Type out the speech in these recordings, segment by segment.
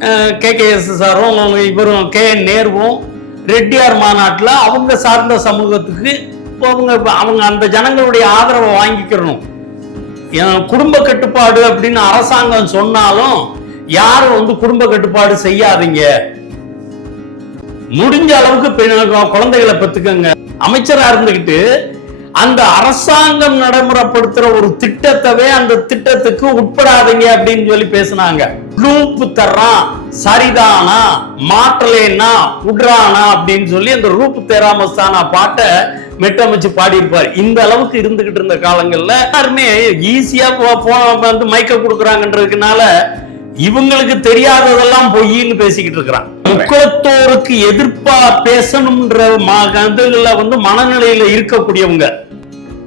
K K S சாரும் இவரும் K நேருவும் Reddiar மாநாட்டில் அவங்க சார்ந்த சமூகத்துக்கு அவங்க அவங்க அந்த ஜனங்களுடைய ஆதரவை வாங்கிக்கிறணும். என் குடும்ப கட்டுப்பாடு அப்படின்னு அரசாங்கம் சொன்னாலும் யாரும் வந்து குடும்ப கட்டுப்பாடு செய்யாதீங்க. முடிஞ்ச அளவுக்கு பெண் குழந்தைகளை பெத்துக்கங்க. அமைச்சரா இருந்துகிட்டு அந்த அரசாங்கம் நடைமுறைப்படுத்துற ஒரு திட்டத்தவே அந்த திட்டத்துக்கு உட்படாதீங்க அப்படின்னு சொல்லி பேசுனாங்க. ரூப் தர்றான் சரிதானா மாற்றலேன்னா விடுறானா அப்படின்னு சொல்லி அந்த ரூப் தேராமஸ்தானா பாட்டை மெட்டமைச்சு பாடியிருப்பார். இந்த அளவுக்கு இருந்துகிட்டு இருந்த காலங்கள்ல யாருமே ஈஸியா வந்து மைக்க கொடுக்குறாங்கன்றதுக்குனால இவங்களுக்கு தெரியாததெல்லாம் பொய்ன்னு பேசிக்கிட்டு இருக்கிறான். முக்கத்தோருக்கு எதிர்ப்பா பேசணும்ன்ற வந்து மனநிலையில இருக்கக்கூடியவங்க.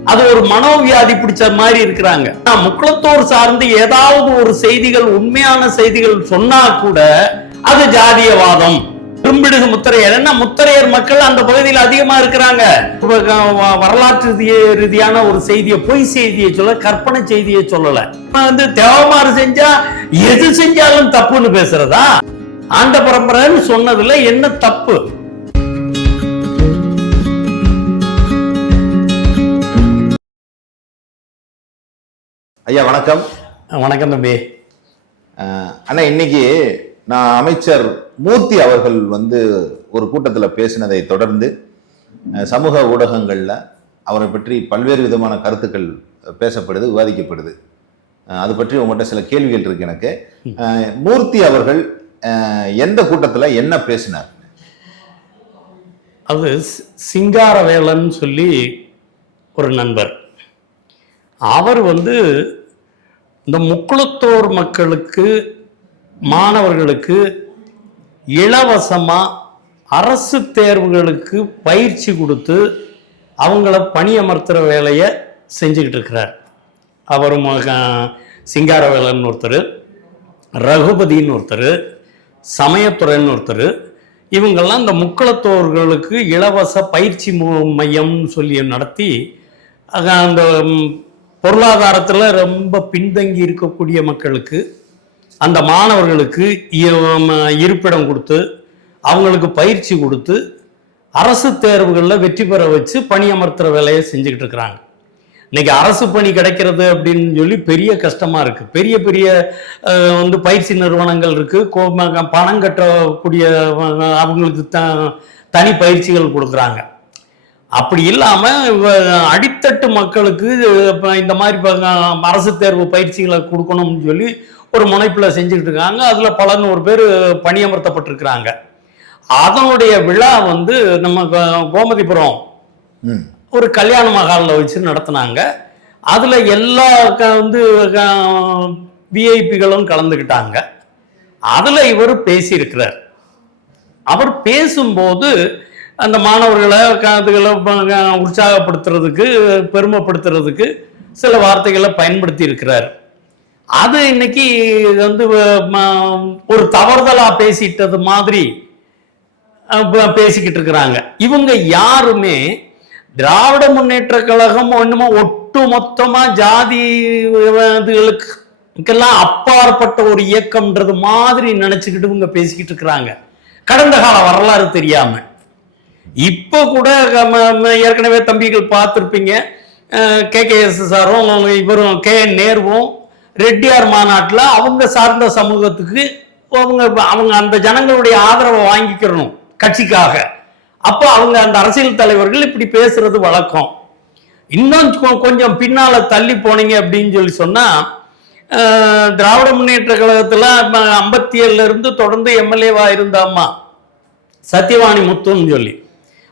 அது ஒரு மனோவியாதி பிடிச்ச மாதிரி இருக்கிறாங்க. ஆனா, முக்குளத்தோர் சார்ந்து ஏதாவது ஒரு செய்திகள் உண்மையான செய்திகள் சொன்னா கூட அது ஜாதியவாதம். திரும்பிடுது முத்தரையர். என்ன முத்தரையர் மக்கள் அந்த பகுதியில் அதிகமா இருக்கிறாங்க? வ- வரலாற்று ரீதியான ஒரு செய்தியை பொய் செய்தியை சொல்ல கற்பனை செய்தியை சொல்லல. வந்து தேவமாறு செஞ்சா எது செஞ்சாலும் தப்புன்னு பேசுறதா? ஆண்ட பரம்பரைன்னு சொன்னதுல என்ன தப்பு? ஐயா வணக்கம். வணக்கம் தம்பி. அண்ணா இன்னைக்கு நான் அமைச்சர் மூர்த்தி அவர்கள் வந்து ஒரு கூட்டத்துல பேசினதை தொடர்ந்து சமூக ஊடகங்கள்ல அவரை பற்றி பல்வேறு விதமான கருத்துக்கள் பேசப்படுது விவாதிக்கப்படுது. அது பற்றி உங்கள்கிட்ட சில கேள்விகள் இருக்கு எனக்கு. மூர்த்தி அவர்கள் எந்த கூட்டத்துல என்ன பேசினார்? அது சிங்காரவேலன் சொல்லி ஒரு நண்பர். அவர் வந்து இந்த முக்குளத்தோர் மக்களுக்கு மாணவர்களுக்கு இலவசமாக அரசு தேர்வுகளுக்கு பயிற்சி கொடுத்து அவங்கள பணியமர்த்துகிற வேலையை செஞ்சுக்கிட்டு இருக்கிறார். அவரும் சிங்காரவேலன் ஒருத்தர் ரகுபதின்னு ஒருத்தர் சமயத்துறைன்னு ஒருத்தர். இவங்கெல்லாம் இந்த முக்களத்தோர்களுக்கு இலவச பயிற்சி மையம்னு சொல்லி நடத்தி அந்த பொருளாதாரத்தில் ரொம்ப பின்தங்கி இருக்கக்கூடிய மக்களுக்கு அந்த மாணவர்களுக்கு இ- இருப்பிடம் கொடுத்து அவங்களுக்கு பயிற்சி கொடுத்து அரசு தேர்வுகளில் வெற்றி பெற வச்சு பணியமர்த்துற வேலையை செஞ்சுக்கிட்டு இருக்கிறாங்க. இன்னைக்கு அரசு பணி கிடைக்கிறது அப்படின்னு சொல்லி பெரிய கஷ்டமாக இருக்குது பெரிய பெரிய வந்து பயிற்சி நிறுவனங்கள் இருக்குது கோ- பணம் கட்டக்கூடிய அவங்களுக்கு த தனி பயிற்சிகள் கொடுக்குறாங்க. அப்படி இல்லாம இவ- அடித்தட்டு மக்களுக்கு இப்ப இந்த மாதிரி அரசு தேர்வு பயிற்சிகளை கொடுக்கணும்னு சொல்லி ஒரு முனைப்புல செஞ்சுக்கிட்டு இருக்காங்க. அதுல பல நூறு பேர் பணியமர்த்தப்பட்டிருக்கிறாங்க. அதனுடைய விழா வந்து நம்ம கோமதிபுரம் ஒரு கல்யாண மகாலில் வச்சு நடத்துனாங்க. அதில் எல்லா வந்து விஐபிகளும் கலந்துக்கிட்டாங்க. அதில் இவர் பேசியிருக்கிறார். அவர் பேசும்போது அந்த மாணவர்களை க- அதுகளை உற்சாகப்படுத்துறதுக்கு பெருமைப்படுத்துறதுக்கு சில வார்த்தைகளை பயன்படுத்தி இருக்கிறார். அது இன்னைக்கு வந்து ஒரு தவறுதலாக பேசிட்டது மாதிரி பேசிக்கிட்டு இருக்கிறாங்க. இவங்க யாருமே திராவிட முன்னேற்ற கழகம் ஒன்றுமோ ஒட்டு மொத்தமாக ஜாதி இதுகளுக்கெல்லாம் அப்பாற்பட்ட ஒரு இயக்கம்ன்றது மாதிரி நினச்சிக்கிட்டு இவங்க பேசிக்கிட்டு இருக்கிறாங்க. கடந்த கால வரலாறு தெரியாமல் இப்போ கூட ஏற்கனவே தம்பிகள் பார்த்துருப்பீங்க. கே கே எஸ் சாரும் இவரும் கே என் நேருவும் ரெட்டியார் மாநாட்டில் அவங்க சார்ந்த சமூகத்துக்கு அவங்க அவங்க அந்த ஜனங்களுடைய ஆதரவை வாங்கிக்கிறணும் கட்சிக்காக. அப்போ அவங்க அந்த அரசியல் தலைவர்கள் இப்படி பேசுறது வழக்கம். இன்னும் கொஞ்சம் பின்னால் தள்ளி போனீங்க அப்படின்னு சொல்லி சொன்னால் திராவிட முன்னேற்ற கழகத்தில் ஐம்பத்தி ஏழுல இருந்து தொடர்ந்து எம்எல்ஏவா இருந்தாம்மா. சத்யவாணி முத்துன்னு சொல்லி.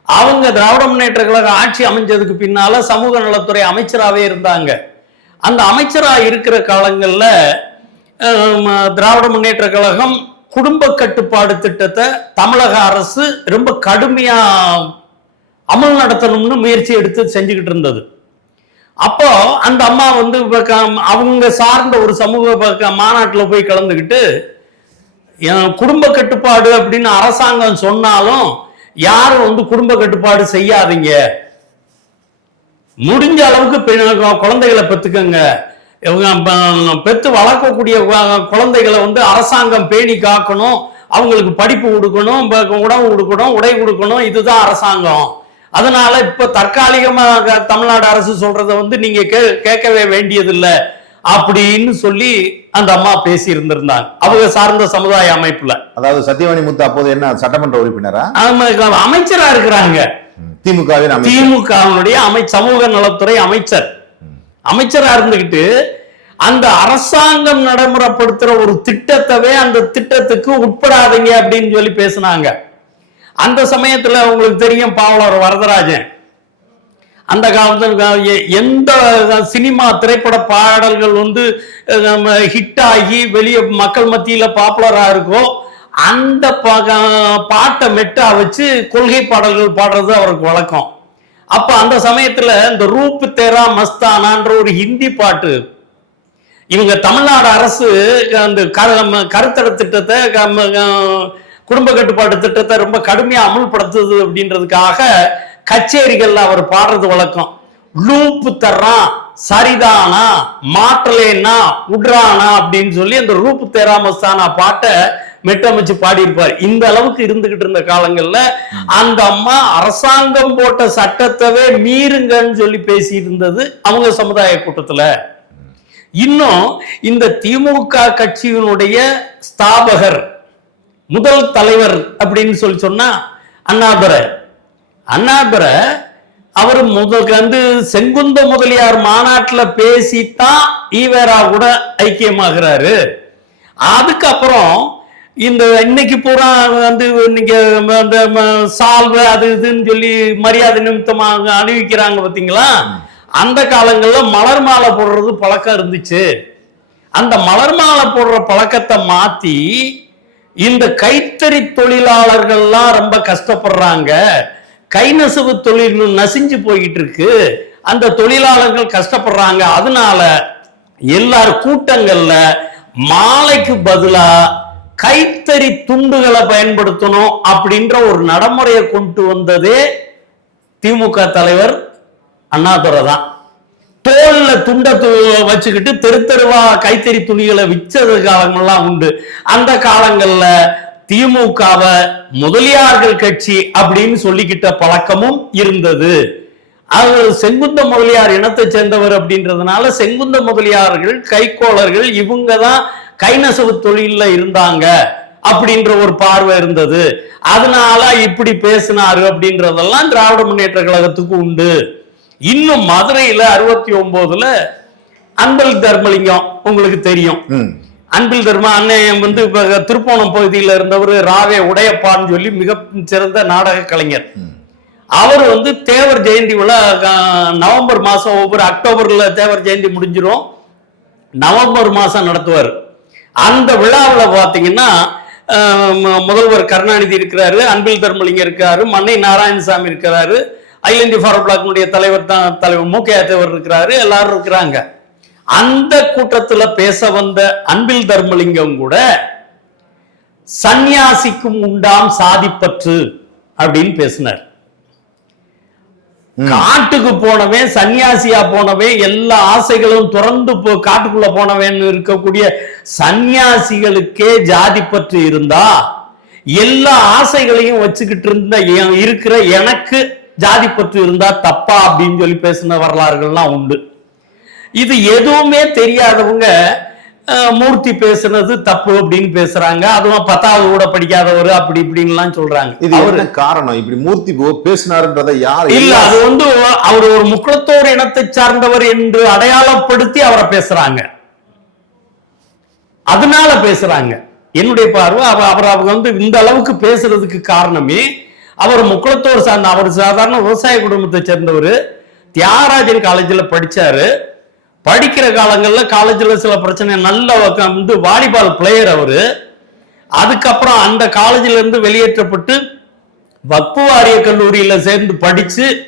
அவங்க திராவிட முன்னேற்ற கழக ஆட்சி அமைஞ்சதுக்கு பின்னால சமூக நலத்துறை அமைச்சராகவே இருந்தாங்க. அந்த அமைச்சரா இருக்கிற காலங்களில் திராவிட முன்னேற்ற கழகம் குடும்ப கட்டுப்பாடு திட்டத்தை தமிழக அரசு ரொம்ப கடுமையா அமல் நடத்தணும்னு முயற்சி எடுத்து செஞ்சுக்கிட்டு இருந்தது. அப்போ அந்த அம்மா வந்து க- அவங்க சார்ந்த ஒரு சமூக மாநாட்டில் போய் கலந்துக்கிட்டு என் குடும்ப கட்டுப்பாடு அப்படின்னு அரசாங்கம் சொன்னாலும் யாரும் வந்து குடும்ப கட்டுப்பாடு செய்யாதீங்க. முடிஞ்ச அளவுக்கு குழந்தைகளை பெற்றுக்கங்க இவங்க பெற்று வளர்க்கக்கூடிய குழந்தைகளை வந்து அரசாங்கம் பேணி காக்கணும். அவங்களுக்கு படிப்பு கொடுக்கணும் உணவு கொடுக்கணும் உடை கொடுக்கணும். இதுதான் அரசாங்கம். அதனால இப்ப தற்காலிகமாக தமிழ்நாடு அரசு சொல்றதை வந்து நீங்க கே- கேட்கவே வேண்டியதில்லை. அப்படின்னு சொல்லி அந்த அம்மா பேசி இருந்திருந்தாங்க அவங்க சார்ந்த சமுதாய அமைப்புல. அதாவது சத்தியவாணி முத்து அப்போது என்ன சட்டமன்ற உறுப்பினரா? அமைச்சரா இருக்கிறாங்க. திமுகவின் அமைச்சர். திமுகவினுடைய அமை சமூக நலத்துறை அமைச்சர். அமைச்சரா இருந்துகிட்டு அந்த அரசாங்கம் நடைமுறைப்படுத்துற ஒரு திட்டத்தவே அந்த திட்டத்துக்கு உட்படாதீங்க அப்படின்னு சொல்லி பேசினாங்க. அந்த சமயத்துல உங்களுக்கு தெரியும் பாவலர் வரதராஜன். அந்த காலத்தில் எ- எந்த சினிமா திரைப்பட பாடல்கள் வந்து ஹிட் ஆகி வெளியே மக்கள் மத்தியில் பாப்புலராக இருக்கோ அந்த பா- பாட்டை மெட்டா வச்சு கொள்கை பாடல்கள் பாடுறது அவருக்கு வழக்கம். அப்போ அந்த சமயத்தில் இந்த ரூப் தேரா மஸ்தானான்ற ஒரு ஹிந்தி பாட்டு இவங்க தமிழ்நாடு அரசு அந்த கரு- கருத்தட திட்டத்தை க- குடும்ப கட்டுப்பாட்டு திட்டத்தை ரொம்ப கடுமையாக அமுல்படுத்துது அப்படின்றதுக்காக கச்சேரிகள்ல அவர் பாடுறது வழக்கம். லூப்பு தர்றான் சரிதானா மாற்றலேன்னா உட்ரானா அப்படின்னு சொல்லி அந்த ரூப்பு தேராமஸ்தானா பாட்டை மெட்டமைச்சு பாடியிருப்பார். இந்த அளவுக்கு இருந்துகிட்டு இருந்த காலங்கள்ல அந்த அம்மா அரசாங்கம் போட்ட சட்டத்தவே மீறுங்கன்னு சொல்லி பேசி இருந்தது அவங்க சமுதாய கூட்டத்துல. இன்னும் இந்த திமுக கட்சியினுடைய ஸ்தாபகர் முதல் தலைவர் அப்படின்னு சொல்லி சொன்னா அண்ணாதுரை. அண்ணாதுரை அவர் முதல் வந்து செங்குந்த முதலியார் மாநாட்டில் பேசித்தான் ஈவேரா கூட ஐக்கியமாகிறாரு. அதுக்கப்புறம் இந்த இன்னைக்கு பூரா வந்து நீங்க அந்த ம- சால்வை அது இதுன்னு சொல்லி மரியாதை நிமித்தமாக அணிவிக்கிறாங்க பார்த்தீங்களா அந்த காலங்களில் மலர் மாலை போடுறது பழக்கம் இருந்துச்சு. அந்த மலர் மாலை போடுற பழக்கத்தை மாற்றி இந்த கைத்தறி தொழிலாளர்கள்லாம் ரொம்ப கஷ்டப்படுறாங்க. கை நெசவு தொழில் நசிஞ்சு போய்கிட்டு இருக்கு அந்த தொழிலாளர்கள் கஷ்டப்படுறாங்க. அதனால எல்லார் கூட்டங்கள்ல மாலைக்கு பதிலா கைத்தறி துண்டுகளை பயன்படுத்தணும் அப்படின்ற ஒரு நடைமுறையை கொண்டு வந்ததே திமுக தலைவர் அண்ணாதுரை தான். தோல்ல துண்டை வச்சுக்கிட்டு தெரு தெருவா கைத்தறி துணிகளை விற்றது காலங்கள்லாம் உண்டு. அந்த காலங்கள்ல திமுகவை முதலியார்கள் கட்சி அப்படின்னு சொல்லிக்கிட்ட பழக்கமும் இருந்தது. அது செங்குந்த முதலியார் இனத்தை சேர்ந்தவர் அப்படின்றதுனால செங்குந்த முதலியார்கள் கைக்கோளர்கள் இவங்க தான் கைநசவு தொழிலில் இருந்தாங்க அப்படின்ற ஒரு பார்வை இருந்தது. அதனால இப்படி பேசினாரு அப்படின்றதெல்லாம் திராவிட முன்னேற்ற கழகத்துக்கு உண்டு. இன்னும் மதுரையில அறுபத்தி ஒன்பதுல அன்பல் தர்மலிங்கம் உங்களுக்கு தெரியும். ம். அன்பில் தர்மா அண்ணன் வந்து இப்ப திருப்போணம் பகுதியில் இருந்தவர் ராவே உடையப்பான்னு சொல்லி மிக சிறந்த நாடக கலைஞர். அவர் வந்து தேவர் ஜெயந்தி விழா நவம்பர் மாசம் ஒவ்வொரு அக்டோபர்ல தேவர் ஜெயந்தி முடிஞ்சிரும். நவம்பர் மாசம் நடத்துவார். அந்த விழாவில் பார்த்தீங்கன்னா முதல்வர் கருணாநிதி இருக்கிறாரு அன்பில் தர்மலிங்கம் இருக்காரு மன்னை நாராயணசாமி இருக்கிறாரு ஐலண்டி ஃபாரோ பிளாக்னுடைய தலைவர் தான் தலைவர் மு. க. தேவர் இருக்கிறாரு எல்லாரும் இருக்கிறாங்க. அந்த கூட்டத்துல பேச வந்த அன்பில் தர்மலிங்கம் கூட சந்நியாசிக்கும் உண்டாம் சாதிப்பற்று அப்படின்னு பேசினார். காட்டுக்கு போனவன் சன்னியாசியா போனவன் எல்லா ஆசைகளும் துறந்து போ காட்டுக்குள்ள போனவன் இருக்கக்கூடிய சன்னியாசிகளுக்கே ஜாதி பற்று இருந்தா எல்லா ஆசைகளையும் வச்சுக்கிட்டு இருந்த இருக்கிற எனக்கு ஜாதி பற்று இருந்தா தப்பா அப்படின்னு சொல்லி பேசின வரலாறுகள்லாம் உண்டு. இது எதுவுமே தெரியாதவங்க மூர்த்தி பேசுனது தப்பு அப்படின்னு பேசுறாங்க. அதுவும் பத்தாவது கூட படிக்காதவர் அப்படி இப்படின்லாம் சொல்றாங்க. இது அவரு காரணம்? இப்படி மூர்த்தி பேசினாருன்றதை யார் இல்ல அது வந்து அவர் ஒரு முக்குளத்தோர் இனத்தை சார்ந்தவர் என்று அடையாளப்படுத்தி அவரை பேசுறாங்க. அதனால பேசுறாங்க. என்னுடைய பார்வை அவர் அவர் அவங்க வந்து இந்த அளவுக்கு பேசுறதுக்கு காரணமே அவர் முக்குளத்தோர் சார்ந்த அவர் சாதாரண விவசாய குடும்பத்தை சேர்ந்தவர் தியாகராஜன் காலேஜில் படிச்சாரு. படிக்கிற காலங்களில் காலேஜில் சில பிரச்சனை நல்ல வந்து வாலிபால் பிளேயர் அவரு. அதுக்கப்புறம் அந்த காலேஜில் இருந்து வெளியேற்றப்பட்டு வக்பு வாரிய கல்லூரியில் சேர்ந்து படிச்சு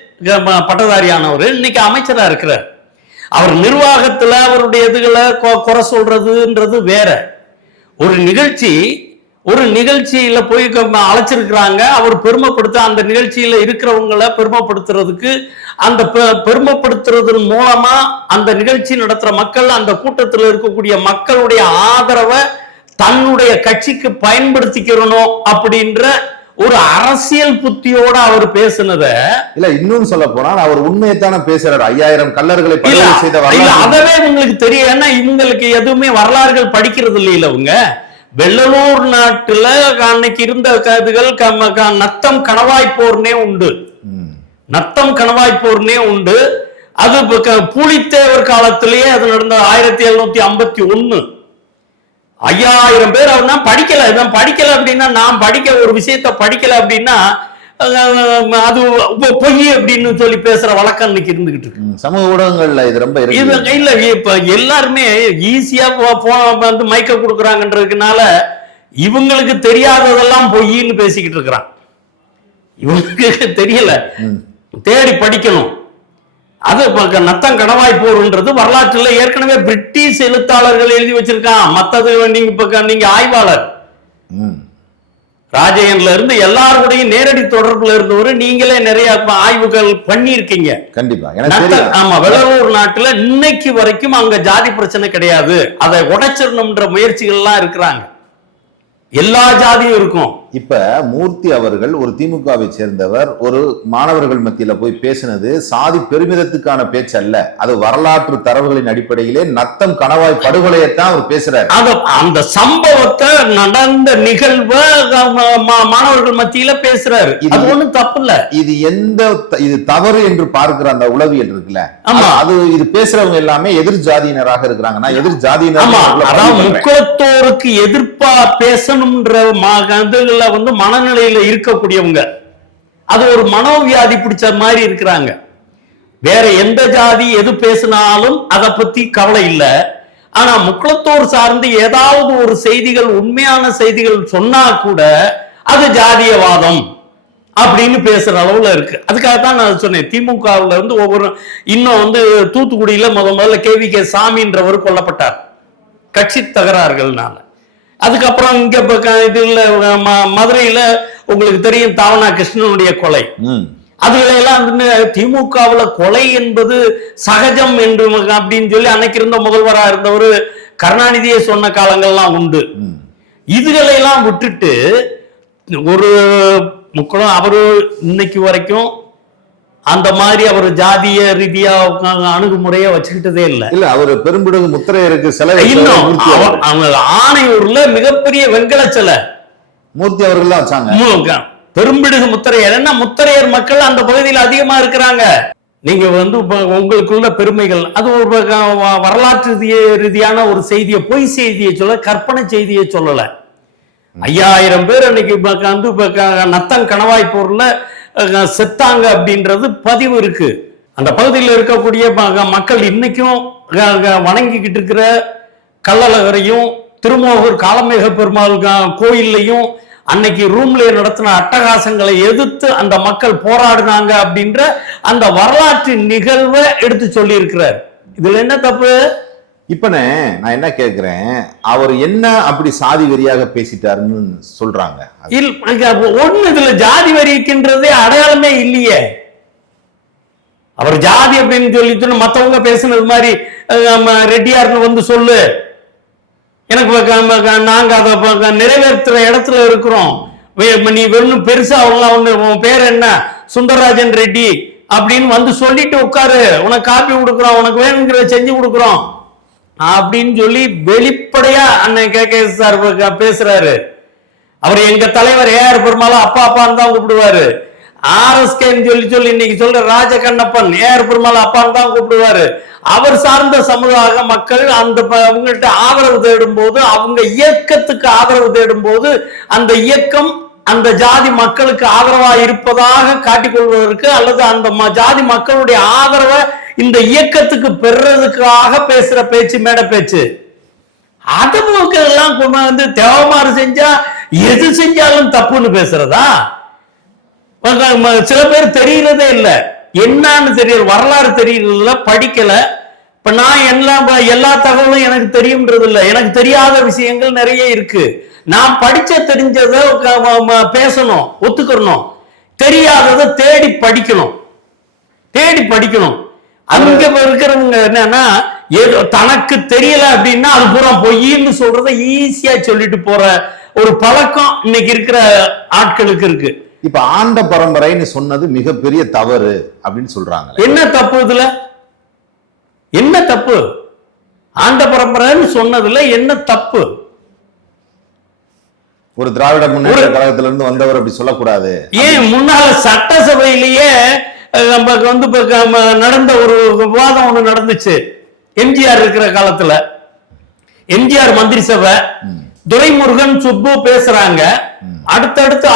பட்டதாரியானவர். இன்னைக்கு அமைச்சராக இருக்கிறார். அவர் நிர்வாகத்தில் அவருடைய இதுகளை கொ- குறை சொல்றதுன்றது வேற. ஒரு நிகழ்ச்சி ஒரு நிகழ்ச்சியில போய் அழைச்சிருக்கிறாங்க. அவர் பெருமைப்படுத்த அந்த நிகழ்ச்சியில இருக்கிறவங்கள பெருமைப்படுத்துறதுக்கு அந்த பெருமைப்படுத்துறதன் மூலமா அந்த நிகழ்ச்சி நடத்துற மக்கள் அந்த கூட்டத்தில் இருக்கக்கூடிய மக்களுடைய ஆதரவை தன்னுடைய கட்சிக்கு பயன்படுத்திக்கிறணும் அப்படின்ற ஒரு அரசியல் புத்தியோட அவர் பேசுனத இல்ல இன்னும் சொல்ல போனால் அவர் உண்மையைத்தானே பேசுறாரு. ஐயாயிரம் கல்லர்களை இல்ல செய்த இல்ல அதவே உங்களுக்கு தெரியும் ஏன்னா இவங்களுக்கு எதுவுமே வரலாறுகள் படிக்கிறது இல்லையில அவங்க. வெள்ளலூர் நாட்டுல அன்னைக்கு இருந்த கதுகள் நத்தம் கணவாய் போர்னே உண்டு. நத்தம் கணவாய் போர்னே உண்டு. அது பூலித்தேவர் காலத்திலேயே அது நடந்த ஆயிரத்தி எழுநூத்தி ஐம்பத்தி ஒண்ணு. ஐயாயிரம் பேர் அவர்னா படிக்கல இதான் படிக்கல அப்படின்னா நான் படிக்க ஒரு விஷயத்த படிக்கல அப்படின்னா அது பொய் அப்படின்னு சொல்லி பேசுற வழக்கம் இன்னைக்கு இருந்துகிட்டு இருக்கு. சமூக ஊடகங்கள்ல இது ரொம்ப இது இல்ல இப்ப எல்லாருமே ஈஸியா போன வந்து மைக்க கொடுக்குறாங்கன்றதுனால இவங்களுக்கு தெரியாததெல்லாம் பொய்ன்னு பேசிக்கிட்டு இருக்கிறான் இவங்களுக்கு தெரியல. தேடி படிக்கணும் அது நத்தம் கணவாய் போர்ன்றது வரலாற்றுல ஏற்கனவே பிரிட்டிஷ் எழுத்தாளர்கள் எழுதி வச்சிருக்கான் மத்தது நீங்க இப்ப நீங்க ஆய்வாளர். ராஜயன்ல இருந்து எல்லாருடையும் நேரடி தொடர்புல இருந்தவர் நீங்களே நிறைய ஆய்வுகள் பண்ணியிருக்கீங்க. கண்டிப்பா. ஆமா வெள்ளலூர் நாட்டுல இன்னைக்கு வரைக்கும் அங்க ஜாதி பிரச்சனை கிடையாது. அதை உடைச்சிடணும்ன்ற முயற்சிகள் எல்லாம் இருக்கிறாங்க. எல்லா ஜாதியும் இருக்கும். இப்ப மூர்த்தி அவர்கள் ஒரு திமுகவை சேர்ந்தவர் ஒரு மாணவர்கள் மத்தியில போய் பேசினது சாதி பெருமிதத்துக்கான பேச்சு அல்ல அது வரலாற்று தரவுகளின் அடிப்படையிலே நத்தம் கணவாய் படுகொலையைத்தான் அவர் பேசுறாரு. அந்த சம்பவத்தை நடந்த நிகழ்வை மாணவர்கள் மத்தியில பேசுறாரு. இது- ஒண்ணும் தப்பு இல்ல இது எந்த இது தவறு என்று பார்க்கிற அந்த உளவியல் இருக்குல்ல. அது இது பேசுறவங்க எல்லாமே எதிர் ஜாதியினராக இருக்கிறாங்க நான் எதிர் ஜாதியினர். முக்குளத்தோருக்கு எதிர்ப்பா பேசணும்ன்ற ம- வந்து மனநிலையில இருக்கக்கூடியவங்க. அது ஒரு மனோவியாதி பிடிச்ச மாதிரி இருக்கிறாங்க. வேற எந்த ஜாதி எது பேசினாலும் அதை பத்தி கவலை இல்லை. ஆனா முக்களத்தோர் சார்ந்து ஏதாவது ஒரு செய்திகள் உண்மையான செய்திகள் சொன்னா கூட அது ஜாதியவாதம் அப்படின்னு பேசுற அளவுல இருக்கு. அதுக்காக தான் நான் சொன்னேன். திமுகவுல இருந்து ஒவ்வொரு இன்னும் வந்து தூத்துக்குடியில முத முதல்ல கேவி கே சாமின்றவர் கொல்லப்பட்டார். கட்சி தகராறுகள்னால அதுக்கப்புறம் இங்க இதுல மதுரையில உங்களுக்கு தெரியும் தாவனா கிருஷ்ணனுடைய கொலை. அதுகளெல்லாம் திமுகவுல கொலை என்பது சகஜம் என்று அப்படின்னு சொல்லி அன்னைக்கு இருந்த முதல்வரா இருந்தவர் கருணாநிதியே சொன்ன காலங்கள்லாம் உண்டு ம். இதுகளையெல்லாம் விட்டுட்டு ஒரு முக்குளம் அவரு இன்னைக்கு வரைக்கும் அந்த மாதிரி அவர் ஜாதிய ரீதியா அணுகுமுறைய வச்சுக்கிட்டதே இல்லை. இல்ல அவரு பெரும்பிடுகு முத்திரையருக்கு சிலை வச்சவர் இன்னும். அவங்க ஆணையூர்ல மிகப்பெரிய வெங்கல சிலை. மூர்த்தி அவர்கள் வச்சாங்க. பெரும்பிடுகு முத்தரையர் என்ன? முத்தரையர் மக்கள் அந்த பகுதியில் அதிகமா இருக்கிறாங்க. நீங்க வந்து உங்களுக்குள்ள பெருமைகள். அது ஒரு வரலாற்று ரீதிய- ரீதியான ஒரு செய்தியை பொய் செய்தியை சொல்ல கற்பனை செய்தியை சொல்லல. ஐயாயிரம் பேர் அன்னைக்கு வந்து நத்தம் கணவாய் போர்ல செத்தாங்க அப்படின்றது பதிவு இருக்கு. அந்த பகுதியில் இருக்கக்கூடிய மக்கள் இன்னைக்கும் வணங்கிக்கிட்டு இருக்கிற கள்ளழகரையும் திருமோகூர் காலமேக பெருமாள் கோயில்லையும் அன்னைக்கு ரூம்ல நடத்தின அட்டகாசங்களை எதிர்த்து அந்த மக்கள் போராடினாங்க அப்படின்ற அந்த வரலாற்று நிகழ்வை எடுத்து சொல்லியிருக்கிறார். இதுல என்ன தப்பு? இப்பனே நான் என்ன கேட்குறேன் அவர் என்ன அப்படி சாதி வெறியாக பேசிட்டாருன்னு சொல்றாங்க. இல் ஒண்ணு இதுல ஜாதி வரிக்கின்றதே அடையாளமே இல்லையே. அவர் ஜாதி அப்படின்னு சொல்லிட்டு மற்றவங்க பேசுனது மாதிரி நம்ம ரெட்டியார்னு வந்து சொல்லு. எனக்கு நாங்க அதை ப- நிறைவேற்றுற இடத்துல இருக்கிறோம். நீ வெறும் பெருசா அவங்களாம் ஒன்று உன் பேர் என்ன? சுந்தரராஜன் ரெட்டி அப்படின்னு வந்து சொல்லிட்டு உட்காரு. உனக்கு காப்பி கொடுக்குறோம் உனக்கு வேணுங்கிறத செஞ்சு கொடுக்குறோம். அப்படின்னு சொல்லி வெளிப்படையா அண்ணன் கே. கே. சார் பேசுறாரு. அவர் எங்க தலைவர் ஏஆர் பெருமாளும் அப்பா அப்பான்னு தான் கூப்பிடுவாரு. ஆர்எஸ்கேன்னு சொல்லி சொல்லி இன்னைக்கு சொல்ற ராஜ கண்ணப்பன் ஏஆர் பெருமாள் அப்பான்னு தான் கூப்பிடுவாரு. அவர் சார்ந்த சமுதாய மக்கள் அந்த ப- அவங்கள்ட்ட ஆதரவு தேடும் போது அவங்க இயக்கத்துக்கு ஆதரவு தேடும் போது அந்த இயக்கம் அந்த ஜாதி மக்களுக்கு ஆதரவா இருப்பதாக காட்டிக்கொள்வதற்கு அல்லது அந்த ம- ஜாதி மக்களுடைய ஆதரவை இந்த இயக்கத்துக்கு பெறதுக்காக பேசுற பேச்சு மேடை பேச்சு. அது எல்லாம் வந்து தேவமாறு செஞ்சா எது செஞ்சாலும் தப்புன்னு பேசுறதா? ம- சில பேர் தெரியறதே இல்லை. என்னன்னு தெரியல வரலாறு தெரியல படிக்கல. இப்ப நான் எல்லாம் எல்லா தகவலும் எனக்கு தெரியும்ன்றது இல்லை. எனக்கு தெரியாத விஷயங்கள் நிறைய இருக்கு. நான் படிச்ச தெரிஞ்சதை பேசணும் ஒத்துக்கணும் தெரியாததை தேடி படிக்கணும். தேடி படிக்கணும். அங்க இருக்கிறவங்க என்னன்னா ஏதோ தனக்கு தெரியல அப்படின்னா அது பூரா பொய்ன்னு சொல்றத ஈஸியா சொல்லிட்டு போற ஒரு பழக்கம் இன்னைக்கு இருக்கிற ஆட்களுக்கு இருக்கு. இப்ப ஆண்ட பரம்பரைன்னு சொன்னது மிகப்பெரிய தவறு அப்படின்னு சொல்றாங்க என்ன தப்பு இதுல? என்ன தப்பு? ஆண்ட பரம்பரைன்னு சொன்னதுல என்ன தப்பு? ஒரு திராவிட முன்னேற்ற கழகத்துல இருந்து வந்தவர் அப்படி சொல்லக்கூடாது. ஏன் முன்னால சட்டசபையிலேயே நமக்கு வந்து நடந்த ஒரு விவாதம் ஒண்ணு நடந்துச்சு. எம்ஜிஆர் இருக்கிற காலத்துல. எம்ஜிஆர் மந்திரி சபை. துரைமுருகன் சுப்பு பேசுறாங்க. அடுத்தடுத்து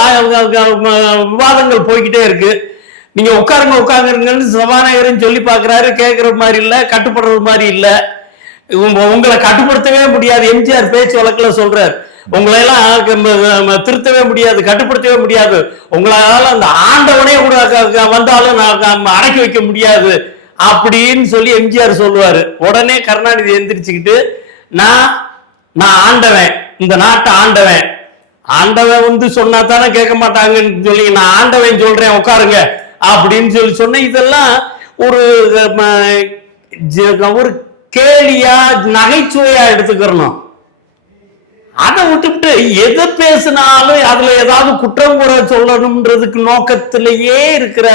விவாதங்கள் போய்கிட்டே இருக்கு. நீங்க உட்காருங்க உட்காருங்கன்னு சபாநாயகரும் சொல்லி பாக்குறாரு. கேட்கற மாதிரி இல்ல கட்டுப்படுறது மாதிரி இல்ல. உங்க- உங்களை கட்டுப்படுத்தவே முடியாது. எம்ஜிஆர் பேச்சு வழக்குல சொல்றார். உங்களை எல்லாம் திருத்தவே முடியாது கட்டுப்படுத்தவே முடியாது. உங்களால அந்த ஆண்டவனே கூட வந்தாலும் நான் அடக்கி வைக்க முடியாது அப்படின்னு சொல்லி எம்ஜிஆர் சொல்லுவாரு. உடனே கருணாநிதி எந்திரிச்சுக்கிட்டு நான் நான் ஆண்டவன். இந்த நாட்டை ஆண்டவன். ஆண்டவன் வந்து சொன்னா தானே கேட்க மாட்டாங்கன்னு சொல்லி நான் ஆண்டவன் சொல்றேன் உட்காருங்க. அப்படின்னு சொல்லி சொன்னேன் இதெல்லாம் ஒரு ஒரு கேலியா நகைச்சுவையா எடுத்துக்கிறணும். அதை விட்டுவிட்டு எது பேசினாலும் அதுல ஏதாவது குற்றம் குறை சொல்லணும்ன்றதுக்கு நோக்கத்திலேயே இருக்கிற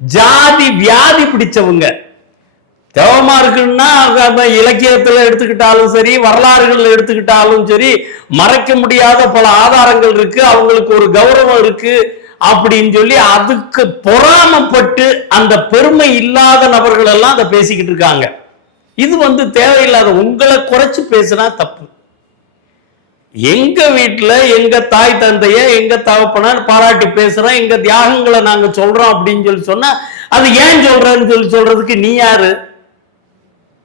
ஜாதி வியாதி பிடிச்சவங்க. தேவமா இருக்குன்னா அந்த இலக்கியத்துல எடுத்துக்கிட்டாலும் சரி வரலாறுகள் எடுத்துக்கிட்டாலும் சரி மறைக்க முடியாத பல ஆதாரங்கள் இருக்கு அவங்களுக்கு ஒரு கௌரவம் இருக்கு அப்படின்னு சொல்லி அதுக்கு பொறாமப்பட்டு அந்த பெருமை இல்லாத நபர்கள் எல்லாம் அதை பேசிக்கிட்டு இருக்காங்க. இது வந்து தேவையில்லாத உங்களை குறைச்சு பேசினா தப்பு. எங்க வீட்டுல எங்க தாய் தந்தைய எங்க தகப்பனார் பாராட்டி பேசுறோம் எங்க தியாகங்களை நாங்க சொல்றோம் அப்படின்னு சொல்லி சொன்னா அது ஏன் சொல்றேன்னு சொல்லி சொல்றதுக்கு நீ யாரு?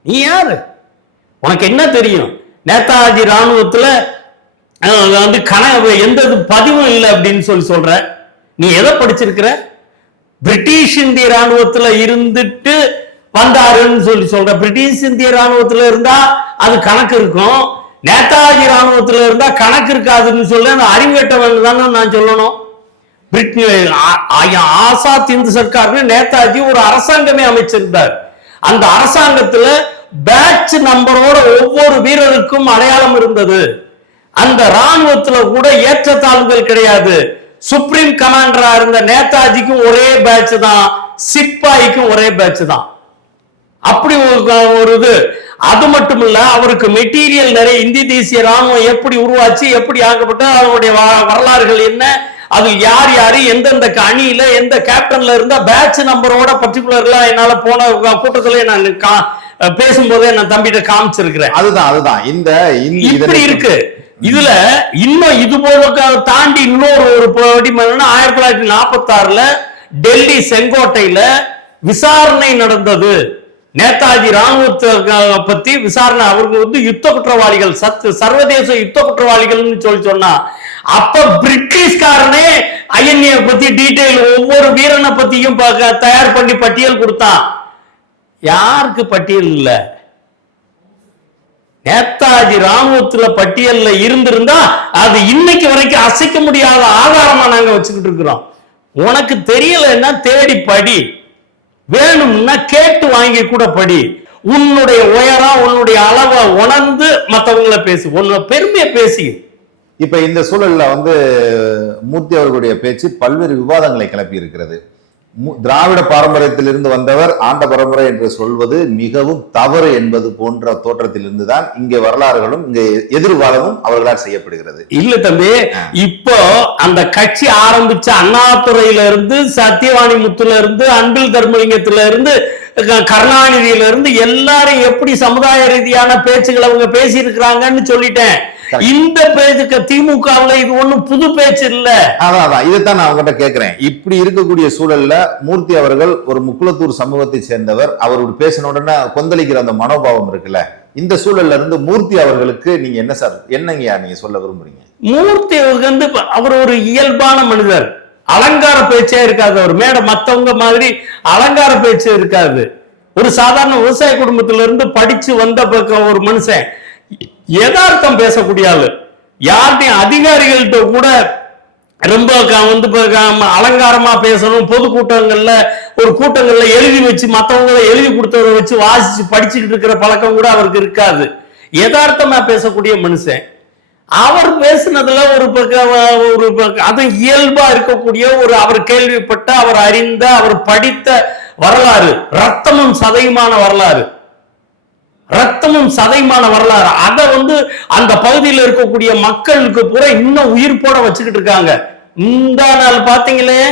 நீ யாரு? உனக்கு என்ன தெரியும்? நேதாஜி ராணுவத்துல வந்து கண எந்த பதிவும் இல்லை அப்படின்னு சொல்லி சொல்ற. நீ எதை படிச்சிருக்கிற? பிரிட்டிஷ் இந்திய ராணுவத்துல இருந்துட்டு வந்தாருன்னு சொல்லி சொல்ற. பிரிட்டிஷ் இந்திய ராணுவத்துல இருந்தா அது கணக்கு இருக்கும். நேதாஜி ராணுவத்துல இருந்தா கணக்கு இருக்காதுன்னு சொல்ல அந்த அறிவுகட்டவன் தானே நான் சொல்லணும். பிரிட்டன் ஆசாத் இந்து சர்க்கார்னு நேதாஜி ஒரு அரசாங்கமே அமைச்சிருந்தார். அந்த அரசாங்கத்துல பேட்ச் நம்பரோட ஒவ்வொரு வீரருக்கும் அடையாளம் இருந்தது. அந்த ராணுவத்துல கூட ஏற்றத்தாழ்வுகள் கிடையாது. சுப்ரீம் கமாண்டரா இருந்த நேதாஜிக்கும் ஒரே பேட்ச் தான் சிப்பாய்க்கும் ஒரே பேட்ச் தான். அப்படி ஒரு- ஒரு இது. அது மட்டும் இல்ல அவருக்கு மெட்டீரியல் நிறைய இந்திய தேசிய ராணுவம் எப்படி உருவாச்சு எப்படி ஆக்கப்பட்ட அதனுடைய வ- வரலாறுகள் என்ன அது யார் யாரு எந்தெந்த அணியில எந்த கேப்டன்ல இருந்தா பேட்ச் நம்பரோட பர்டிகுலர்ல என்னால போன கூட்டத்துல நான் பேசும்போதே நான் தம்பிட்ட காமிச்சிருக்கிறேன். அதுதான் அதுதான். இந்த இந்த- இப்படி இருக்கு. இதுல இன்னும் இது போல தாண்டி இன்னொரு ஒரு படி ஆயிரத்தி தொள்ளாயிரத்தி நாற்பத்தி ஆறுல டெல்லி செங்கோட்டையில விசாரணை நடந்தது. நேதாஜி ராணுவத்தை பத்தி விசாரணை. அவருக்கு வந்து யுத்த குற்றவாளிகள் சத்து சர்வதேச யுத்த குற்றவாளிகள்னு சொல்லி சொன்னா அப்ப பிரிட்டிஷ்காரனே ஐஎன்ஏ பத்தி டீட்டெயில் ஒவ்வொரு வீரனை பத்தியும் தயார் பண்ணி பட்டியல் கொடுத்தான். யாருக்கு பட்டியல் இல்ல? நேதாஜி ராணுவத்துல பட்டியல்ல இருந்திருந்தா அது இன்னைக்கு வரைக்கும் அசைக்க முடியாத ஆதாரமா நாங்க வச்சுக்கிட்டு இருக்கிறோம். உனக்கு தெரியலன்னா தேடி படி. வேணும்னா கேட்டு வாங்கி கூட படி. உன்னுடைய உயரம் உன்னுடைய அளவை உணர்ந்து மத்தவங்கள பேசு. உன்னோட பெருமையை பேசி. இப்ப இந்த சூழல்ல வந்து மூர்த்தி அவர்களுடைய பேச்சு பல்வேறு விவாதங்களை கிளப்பி இருக்கிறது. திராவிட பாரம்பரியத்திலிருந்து வந்தவர் ஆண்ட பரம்பரை என்று சொல்வது மிகவும் தவறு என்பது போன்ற தோற்றத்திலிருந்து தான் இங்கே வரலாறுகளும் இங்கே எதிர்வாதமும் அவர்களால் செய்யப்படுகிறது. இல்ல தம்பி இப்போ அந்த கட்சி ஆரம்பிச்ச அண்ணாதுறையில இருந்து சத்தியவாணி முத்துல இருந்து அன்பில் தர்மலிங்கத்துல இருந்து கருணாநிதியில இருந்து எல்லாரும் எப்படி சமுதாய ரீதியான பேச்சுகளை அவங்க பேசி இருக்கிறாங்கன்னு சொல்லிட்டேன். இந்த பேச்சுக்கு திமுகவுல இது ஒண்ணும் புது பேச்சு இல்ல. அதான் அதான். இதைத்தான் நான் அவங்ககிட்ட கேட்கிறேன் இப்படி இருக்கக்கூடிய சூழல்ல மூர்த்தி அவர்கள் ஒரு முக்குளத்தூர் சமூகத்தை சேர்ந்தவர். அவரோட பேசின உடனே கொந்தளிக்கிற அந்த மனோபாவம் இருக்குல்ல. இந்த சூழல்ல இருந்து மூர்த்தி அவர்களுக்கு நீங்க என்ன சார் என்னங்கய்யா நீங்க சொல்ல விரும்புறீங்க? மூர்த்தி அவருக்கு வந்து அவர் ஒரு இயல்பான மனிதர். அலங்கார பேச்சே இருக்காது அவர். மேட மத்தவங்க மாதிரி அலங்கார பேச்சே இருக்காது. ஒரு சாதாரண விவசாய குடும்பத்துல இருந்து படிச்சு வந்த பக்கம் ஒரு மனுஷன். யதார்த்தம் பேசக்கூடிய ஆளு. யார்கிட்டையும் அதிகாரிகள்கிட்ட கூட ரொம்ப வந்து அலங்காரமா பேசணும் பொதுக்கூட்டங்கள்ல ஒரு கூட்டங்கள்ல எழுதி வச்சு மற்றவங்கள எழுதி கொடுத்தவரை வச்சு வாசிச்சு படிச்சுக்கிட்டு இருக்கிற பழக்கம் கூட அவருக்கு இருக்காது. யதார்த்தமா பேசக்கூடிய மனுஷன். அவர் பேசினதுல ஒரு பக்க- ஒரு பக்க- அது இயல்பா இருக்கக்கூடிய ஒரு அவர் கேள்விப்பட்ட அவர் அறிந்த அவர் படித்த வரலாறு ரத்தமும் சதையுமான வரலாறு. ரத்தமும் சதைமான வரலாறு. அதை வந்து அந்த பகுதியில் இருக்கக்கூடிய மக்களுக்கு பூரா இன்னும் உயிர் போட வச்சுக்கிட்டு இருக்காங்க. இந்த நாள் பாத்தீங்களே?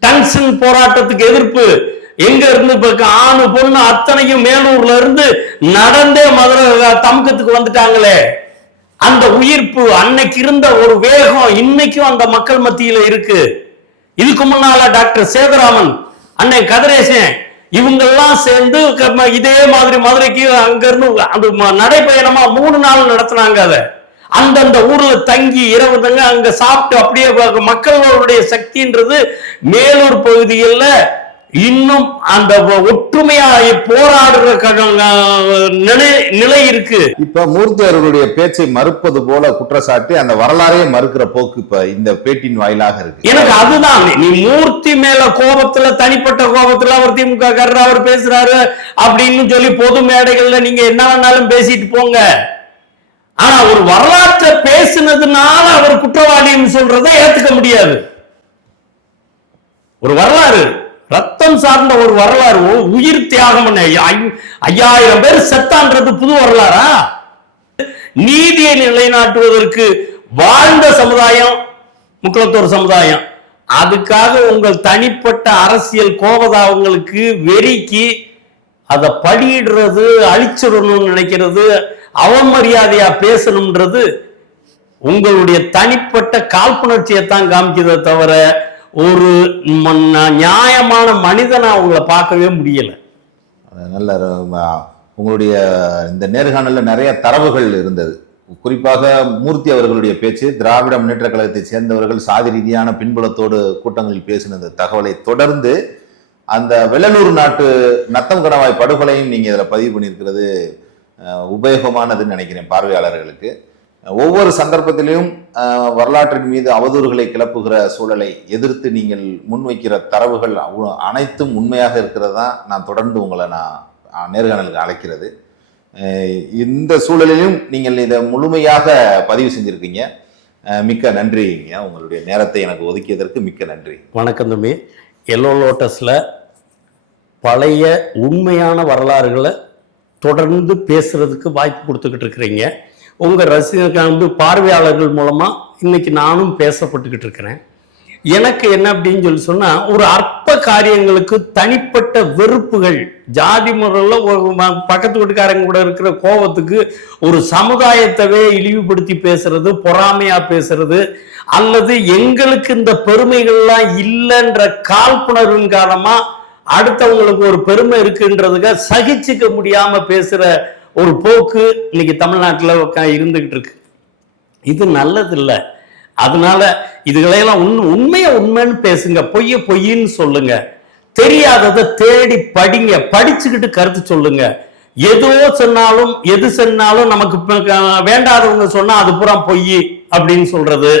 டங்ஷன் போராட்டத்துக்கு எதிர்ப்பு. எங்க இருந்து இப்ப ஆணு பொண்ணு அத்தனையும் மேலூர்ல இருந்து நடந்தே மதுரை தமுக்கத்துக்கு வந்துட்டாங்களே. அந்த உயிர்ப்பு அன்னைக்கு இருந்த ஒரு வேகம் இன்னைக்கும் அந்த மக்கள் மத்தியில இருக்கு. இதுக்கு முன்னால டாக்டர் சேதராமன் அன்னை கதிரேசன் இவங்கெல்லாம் சேர்ந்து க- இதே மாதிரி மதுரைக்கு அங்கிருந்து அந்த நடைப்பயணமா மூணு நாள் நடத்துனாங்க அதை. அந்தந்த ஊர்ல தங்கி இரவு தங்க அங்க சாப்பிட்டு அப்படியே மக்களுடைய சக்தின்றது மேலூர் பகுதியில் இன்னும் அந்த ஒற்றுமையா போராடுற நிலை நிலை இருக்கு. இப்ப மூர்த்தி அவர்களுடைய பேச்சை மறுப்பது போல குற்றச்சாட்டு அந்த வரலாறையே மறுக்கிற போக்கு இப்ப இந்த பேட்டின் வாயிலாக இருக்கு. எனக்கு அதுதான். நீ மூர்த்தி மேல கோபத்துல தனிப்பட்ட கோபத்துல அவர் திமுக காரர் அவர் பேசுறாரு அப்படின்னு சொல்லி பொது மேடைகள்ல நீங்க என்ன வேணாலும் பேசிட்டு போங்க. ஆனா ஒரு வரலாற்றை பேசுனதுனால அவர் குற்றவாளின்னு சொல்றதை ஏத்துக்க முடியாது. ஒரு வரலாறு. ரத்தம் சார்ந்த ஒரு வரலாறு உயிர் தியாகம் பண்ண ஐயாயிரம் பேர் செத்தான்றது புது வரலாறா? நீதியை நிலைநாட்டுவதற்கு வாழ்ந்த சமுதாயம் முக்குளத்தோர் சமுதாயம். அதுக்காக உங்கள் தனிப்பட்ட அரசியல் கோபதாபங்களுக்கு வெறிக்கு அதை படியிடுறது அழிச்சிடணும்னு நினைக்கிறது அவமரியாதையா பேசணும்ன்றது உங்களுடைய தனிப்பட்ட காழ்ப்புணர்ச்சியை தான் காமிக்கிறத தவிர ஒரு நியாயமான மனிதனை அவங்கள பார்க்கவே முடியல. நல்ல உங்களுடைய இந்த நேர்காணலில் நிறைய தரவுகள் இருந்தது. குறிப்பாக மூர்த்தி அவர்களுடைய பேச்சு திராவிட முன்னேற்ற கழகத்தை சேர்ந்தவர்கள் சாதி ரீதியான பின்புலத்தோடு கூட்டங்களில் பேசின தகவலை தொடர்ந்து அந்த வெள்ளலூர் நாட்டு நத்தம் கணவாய் படுகொலையும் நீங்கள் இதில் பதிவு பண்ணியிருக்கிறது உபயோகமானதுன்னு நினைக்கிறேன் பார்வையாளர்களுக்கு. ஒவ்வொரு சந்தர்ப்பத்திலையும் வரலாற்றின் மீது அவதூறுகளை கிளப்புகிற சூழலை எதிர்த்து நீங்கள் முன்வைக்கிற தரவுகள் அனைத்தும் உண்மையாக இருக்கிறதா நான் தொடர்ந்து உங்களை நான் நேர்காணலுக்கு அழைக்கிறது. இந்த சூழலிலும் நீங்கள் இதை முழுமையாக பதிவு செஞ்சுருக்கீங்க. மிக்க நன்றிங்க. உங்களுடைய நேரத்தை எனக்கு ஒதுக்கியதற்கு மிக்க நன்றி. வணக்கம் தம்பி. எல்லோ லோட்டஸில் பழைய உண்மையான வரலாறுகளை தொடர்ந்து பேசுறதுக்கு வாய்ப்பு கொடுத்துக்கிட்டு இருக்கிறீங்க. உங்கள் ரசிகர்கள் வந்து பார்வையாளர்கள் மூலமாக இன்னைக்கு நானும் பேசப்பட்டுக்கிட்டு இருக்கிறேன். எனக்கு என்ன அப்படின்னு சொல்லி சொன்னால் ஒரு அற்ப காரியங்களுக்கு தனிப்பட்ட வெறுப்புகள். ஜாதி முறையில் ஒரு பக்கத்து வீட்டுக்காரங்க கூட இருக்கிற கோபத்துக்கு ஒரு சமுதாயத்தவே இழிவுபடுத்தி பேசுறது பொறாமையாக பேசுறது அல்லது எங்களுக்கு இந்த பெருமைகள்லாம் இல்லைன்ற காழ்ப்புணர்வின் காரணமாக அடுத்தவங்களுக்கு ஒரு பெருமை இருக்குன்றதுக்கு சகிச்சுக்க முடியாமல் பேசுகிற ஒரு போக்கு இன்னைக்கு தமிழ்நாட்டில் இருந்துகிட்டு இருக்கு. இது நல்லது இல்லை அதனால இதுகளையெல்லாம் உண் உண்மையை உண்மைன்னு பேசுங்க. பொய்ய பொய்ன்னு சொல்லுங்க. தெரியாததை தேடி படிங்க. படிச்சுக்கிட்டு கருத்து சொல்லுங்க. எதோ சொன்னாலும் எது சொன்னாலும் நமக்கு வேண்டாதவங்க சொன்னா அது பூரா பொய் அப்படின்னு சொல்றது.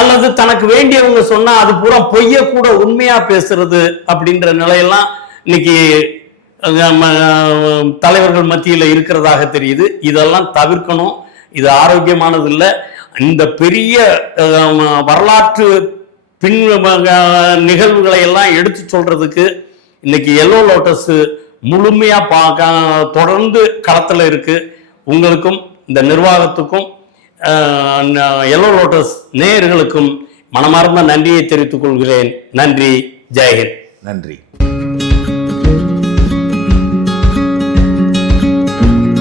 அல்லது தனக்கு வேண்டியவங்க சொன்னா அது பூரா பொய்ய கூட உண்மையா பேசுறது அப்படின்ற நிலையெல்லாம் இன்னைக்கு தலைவர்கள் மத்தியில் இருக்கிறதாக தெரியுது. இதெல்லாம் தவிர்க்கணும். இது ஆரோக்கியமானது இல்லை இந்த பெரிய வரலாற்று பின் நிகழ்வுகளை எல்லாம் எடுத்து சொல்றதுக்கு இன்னைக்கு எல்லோ லோட்டஸ் முழுமையா பார்க்க தொடர்ந்து களத்தில் இருக்கு. உங்களுக்கும் இந்த நிர்வாகத்துக்கும் எல்லோ லோட்டஸ் நேயர்களுக்கும் மனமார்ந்த நன்றியை தெரிவித்துக் கொள்கிறேன். நன்றி. ஜெயஹிந்த் நன்றி.